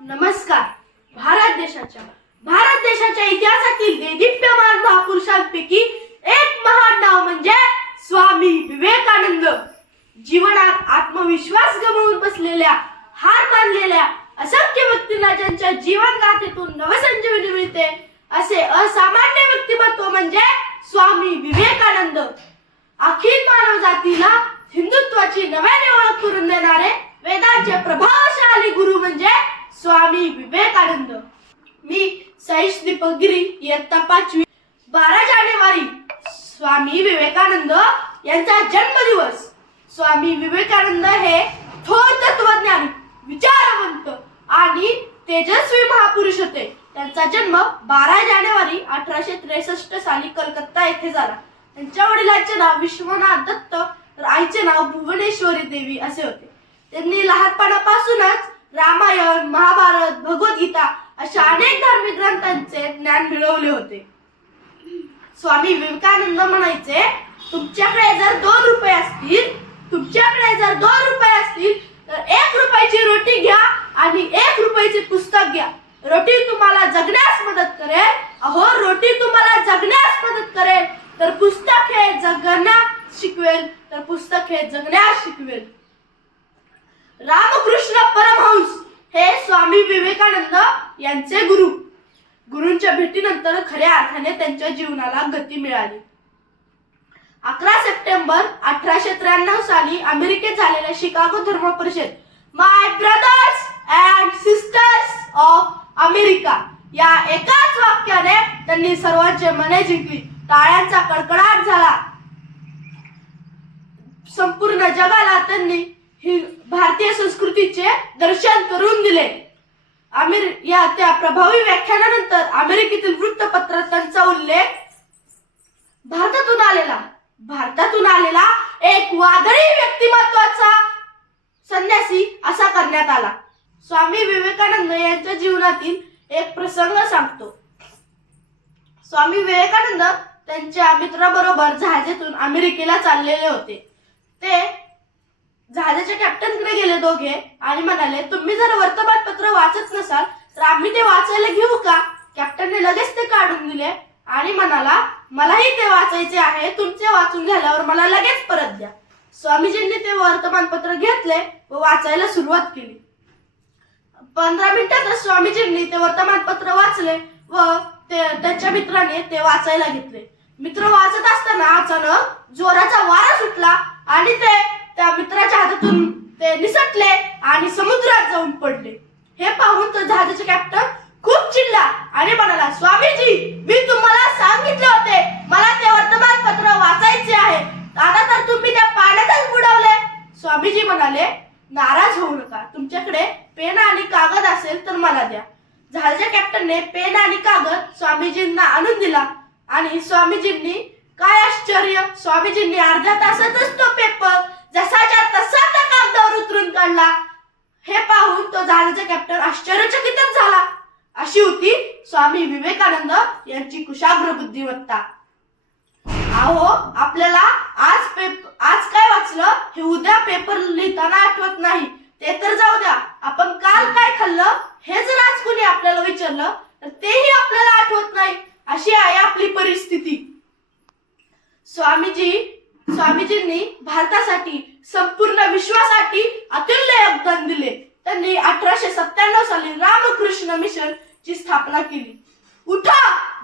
नमस्कार. भारत देशाच्या भारत देशाच्या इतिहासातील देदीप्यमान महापुरुषांपैकी एक महान नाव म्हणजे स्वामी विवेकानंद. जीवनात आत्मविश्वास गमावून बसलेल्या हार मानलेल्या असंख्य व्यक्तींना ज्यांच्या जीवन गाथेतून नवसंजीवनी मिळते असे असामान्य व्यक्तिमत्व म्हणजे स्वामी विवेकानंद. अखिल मानव जातीला हिंदुत्वाची नव्याने ओळख करून देणारे वेदांचे प्रभावशाली गुरु म्हणजे स्वामी विवेकानंद मी सईश इयत्ता पाचवी. बारा जानेवारी स्वामी विवेकानंद यांचा जन्मदिवस. स्वामी विवेकानंद हे थोर तत्वज्ञानी विचारवंत आणि तेजस्वी महापुरुष होते. त्यांचा जन्म बारा जानेवारी अठराशे त्रेसष्ट साली कलकत्ता येथे झाला. त्यांच्या वडिलांचे नाव विश्वनाथ दत्त तर आईचे नाव भुवनेश्वरी देवी असे होते. त्यांनी लहानपणापासूनच रामायण महाभारत भगवद्गीता अशा अनेक धार्मिक ग्रंथांचे ज्ञान मिळवले होते. स्वामी विवेकानंद म्हणायचे तुमच्याकडे जर दोन रुपये असतील तुमच्याकडे जर दोन रुपये असतील तर एक रुपयाची रोटी घ्या आणि एक रुपयाचे पुस्तक घ्या. रोटी तुम्हाला जगण्यास मदत करेल. अहो रोटी तुम्हाला जगण्यास मदत करेल. तर पुस्तक हे जगण्यास शिकवेल. तर पुस्तक हे जगण्यास शिकवेल. रामकृष्ण परमहंस हे स्वामी विवेकानंद यांचे गुरु. गुरूंच्या भेटीनंतर खऱ्या अर्थाने त्यांच्या जीवनाला गती मिळाली. अकरा सप्टेंबर अठराशे त्र्याण्णव साली अमेरिकेत झालेल्या शिकागो धर्म परिषद my brothers and sisters of America या एकाच वाक्याने त्यांनी सर्वांचे मने जिंकली. टाळ्यांचा कडकडाट झाला. संपूर्ण जगाला त्यांनी ही भारतीय संस्कृतीचे दर्शन करून दिले. आमिर या त्या प्रभावी व्याख्यानानंतर अमेरिकेतील वृत्तपत्र त्यांचा उल्लेख भारतातून आलेला. भारतातून आलेला एक वादळी व्यक्तिमत्वाचा संन्यासी असा करण्यात आला. स्वामी विवेकानंद यांच्या जीवनातील एक प्रसंग सांगतो. स्वामी विवेकानंद त्यांच्या मित्राबरोबर जहाजेतून अमेरिकेला चाललेले होते. ते जहाजाच्या कॅप्टनकडे गेले दोघे आणि म्हणाले तुम्ही जर वर्तमानपत्र वाचत नसाल तर आम्ही ते वाचायला घेऊ का? कॅप्टनने लगेच ते काढून दिले आणि म्हणाला मलाही ते वाचायचे आहे तुमचे वाचून झाल्यावर मला लगेच परत द्या. स्वामीजींनी ते वर्तमानपत्र घेतले व वाचायला सुरुवात केली. पंधरा मिनिटातच स्वामीजींनी ते वर्तमानपत्र वाचले व ते त्यांच्या मित्राने ते वाचायला घेतले. मित्र वाचत असताना अचानक जोराचा वारा सुटला आणि ते त्या मित्राच्या हातातून ते निसटले आणि समुद्रात जाऊन पडले. हे पाहून तो जहाजाचे कॅप्टन खूप चिडला आणि म्हणाला स्वामीजी मी तुम्हाला सांगितले होते मला ते वर्तमानपत्र वाचायचे आहे. आता तर तुम्ही त्या पाण्यातच बुडवले. स्वामीजी म्हणाले नाराज होऊ नका. तुमच्याकडे पेन आणि कागद असेल तर मला द्या. जहाजाच्या कॅप्टनने पेन आणि कागद स्वामीजींना आणून दिला आणि स्वामीजींनी काय आश्चर्य! स्वामीजींनी अर्ध्या तासातच तो पेन जसाच्या तसा त्या कागदावर उतरून काढला हे पाहून तो जहाजाचा कॅप्टन आश्चर्यचकितच झाला. अशी होती स्वामी विवेकानंद यांची कुशाग्र बुद्धिमत्ता. अहो आपल्याला आज पेप आज काय वाचलं? हे उद्या पेपर लिहिताना आठवत नाही. ते तर जाऊ द्या. आपण काल काय खाल्लं? हे जर आज कोणी आपल्याला विचारलं? तर तेही आपल्याला आठवत नाही. अशी आहे आपली परिस्थिती. स्वामीजी स्वामीजींनी भारतासाठी संपूर्ण विश्वासाठी अतुल्य योगदान दिले त्यांनी अठराशे सत्त्याण्णव साली रामकृष्ण मिशन ची स्थापना केली. उठा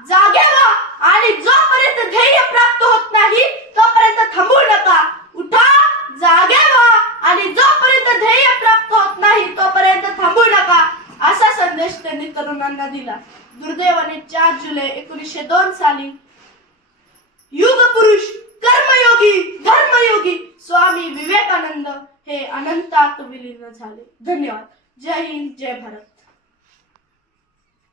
जागे व्हा आणि जोपर्यंत ध्येय प्राप्त होत नाही तोपर्यंत थांबू नका. उठा जागे व्हा आणि जोपर्यंत ध्येय प्राप्त होत नाही तोपर्यंत थांबू नका असा संदेश त्यांनी तरुणांना दिला. दुर्दैवाने चार जुलै एकोणीसशे दोन साली युग पुरुष कर्मयोगी धर्मयोगी स्वामी विवेकानंद हे अनंतात विलीन झाले. धन्यवाद. जय हिंद जय भारत.